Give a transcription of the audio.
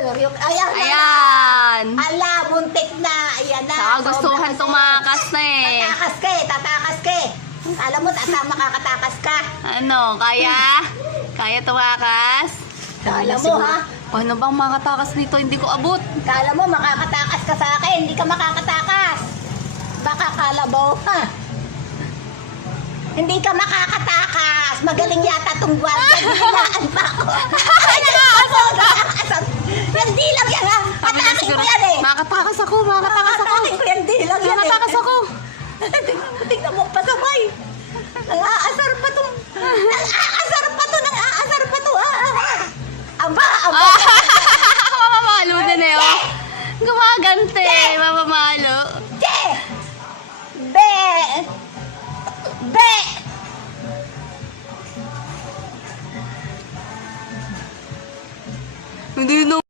Ayan. Ayan. Ala, buntik na. Ayan na. Saka gustuhan tumakas na eh. Tatakas ka eh. Alam mo, makakatakas ka. Ano, kaya? Kaya tumakas? Kala mo ha? Paano bang makatakas nito? Hindi ko abot. Kala mo, makakatakas ka sa akin. Hindi ka makakatakas. Baka kala mo, ha? Hindi ka makakatakas. Magaling yata itong guwarda. Hinilaan pa ako. Hindi lang yan ha. Patakin ko yan eh. Makatakas ako, makatakas